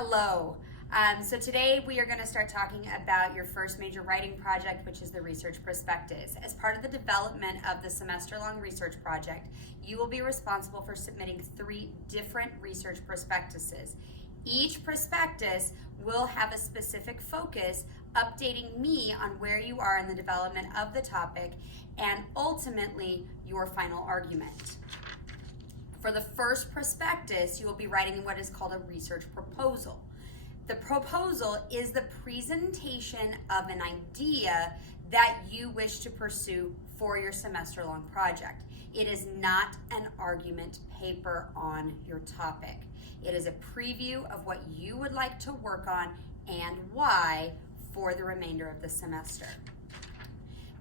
Hello. So today we are going to start talking about your first major writing project, which is the research prospectus. As part of the development of the semester-long research project, you will be responsible for submitting 3 different research prospectuses. Each prospectus will have a specific focus, updating me on where you are in the development of the topic and ultimately your final argument. For the first prospectus, you will be writing what is called a research proposal. The proposal is the presentation of an idea that you wish to pursue for your semester-long project. It is not an argument paper on your topic. It is a preview of what you would like to work on and why for the remainder of the semester.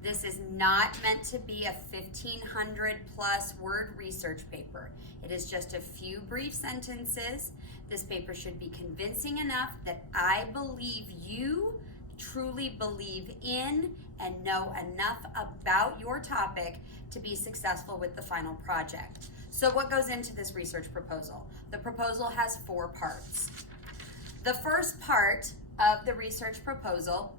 This is not meant to be a 1,500 plus word research paper. It is just a few brief sentences. This paper should be convincing enough that I believe you truly believe in and know enough about your topic to be successful with the final project. So what goes into this research proposal? The proposal has 4 parts. The first part of the research proposal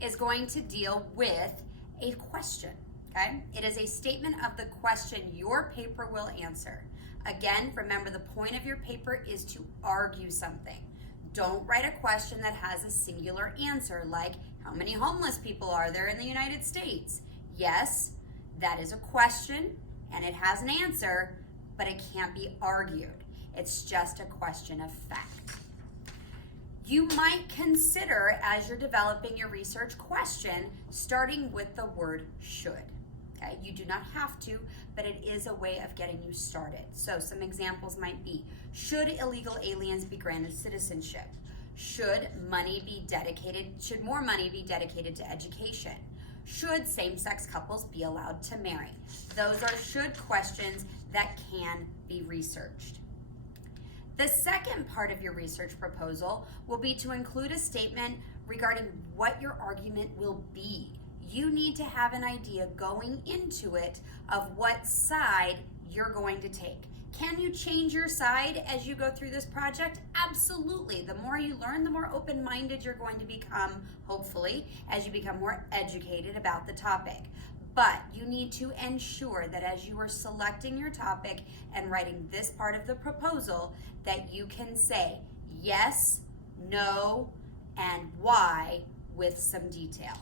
is going to deal with a question, okay? It is a statement of the question your paper will answer. Again, remember the point of your paper is to argue something. Don't write a question that has a singular answer like, how many homeless people are there in the United States? Yes, that is a question and it has an answer, but it can't be argued. It's just a question of fact. You might consider, as you're developing your research question, starting with the word should. Okay? You do not have to, but it is a way of getting you started. So some examples might be, should illegal aliens be granted citizenship? Should more money be dedicated to education? Should same-sex couples be allowed to marry? Those are should questions that can be researched. The second part of your research proposal will be to include a statement regarding what your argument will be. You need to have an idea going into it of what side you're going to take. Can you change your side as you go through this project? Absolutely. The more you learn, the more open-minded you're going to become, hopefully, as you become more educated about the topic. But you need to ensure that as you are selecting your topic and writing this part of the proposal, that you can say yes, no, and why with some detail.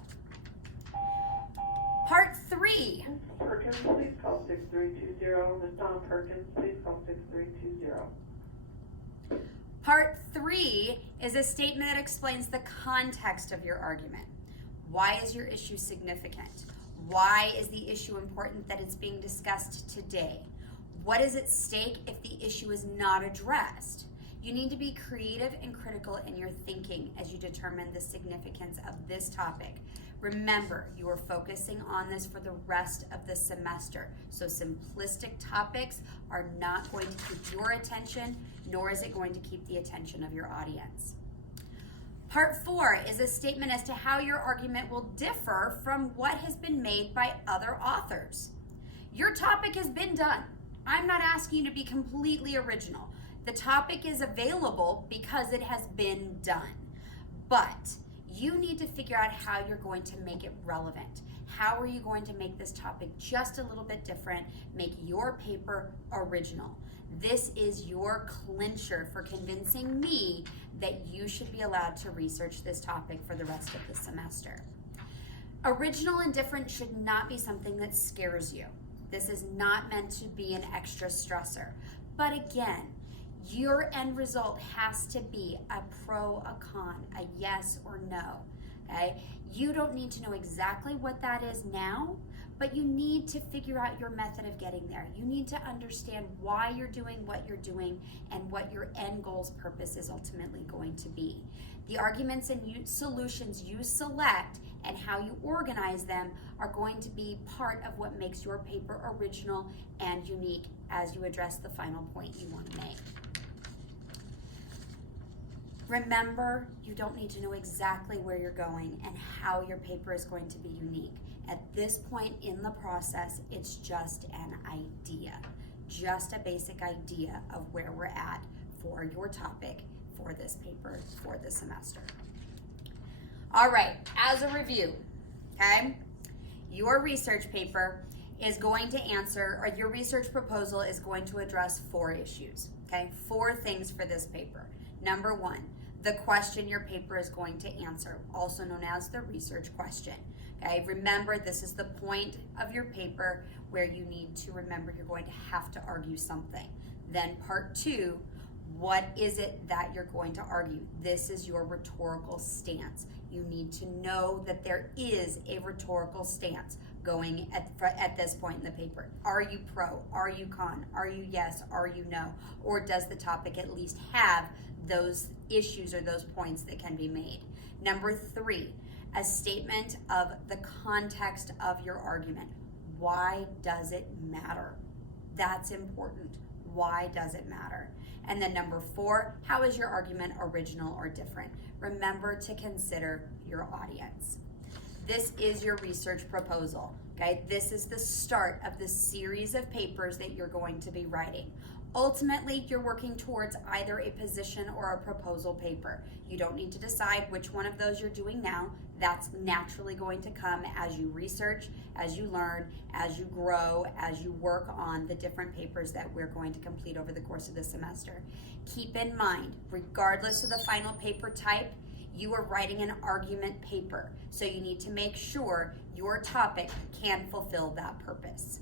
Part 3. Perkins, please call 6320. Ms. Dawn Perkins, please call 6320. Part 3 is a statement that explains the context of your argument. Why is your issue significant? Why is the issue important that it's being discussed today? What is at stake if the issue is not addressed? You need to be creative and critical in your thinking as you determine the significance of this topic. Remember, you are focusing on this for the rest of the semester, so simplistic topics are not going to keep your attention, nor is it going to keep the attention of your audience. Part 4 is a statement as to how your argument will differ from what has been made by other authors. Your topic has been done. I'm not asking you to be completely original. The topic is available because it has been done. But you need to figure out how you're going to make it relevant. How are you going to make this topic just a little bit different, make your paper original? This is your clincher for convincing me that you should be allowed to research this topic for the rest of the semester. Original and different should not be something that scares you. This is not meant to be an extra stressor. But again, your end result has to be a pro, a con, a yes or no. Okay? You don't need to know exactly what that is now, but you need to figure out your method of getting there. You need to understand why you're doing what you're doing and what your end goal's purpose is ultimately going to be. The arguments and solutions you select and how you organize them are going to be part of what makes your paper original and unique as you address the final point you want to make. Remember, you don't need to know exactly where you're going and how your paper is going to be unique. At this point in the process, it's just an idea, just a basic idea of where we're at for your topic for this paper for the semester. All right, as a review, okay, your research paper is going to answer, or your research proposal is going to address 4 issues, okay? 4 things for this paper. Number 1, the question your paper is going to answer, also known as the research question, okay? Remember, this is the point of your paper where you need to remember you're going to have to argue something. Then part 2, what is it that you're going to argue? This is your rhetorical stance. You need to know that there is a rhetorical stance going at this point in the paper. Are you pro? Are you con? Are you yes? Are you no? Or does the topic at least have those issues or those points that can be made? Number 3, a statement of the context of your argument. Why does it matter? That's important. Why does it matter? And then number 4, how is your argument original or different? Remember to consider your audience. This is your research proposal, okay? This is the start of the series of papers that you're going to be writing. Ultimately, you're working towards either a position or a proposal paper. You don't need to decide which one of those you're doing now. That's naturally going to come as you research, as you learn, as you grow, as you work on the different papers that we're going to complete over the course of the semester. Keep in mind, regardless of the final paper type, you are writing an argument paper, so you need to make sure your topic can fulfill that purpose.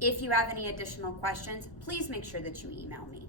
If you have any additional questions, please make sure that you email me.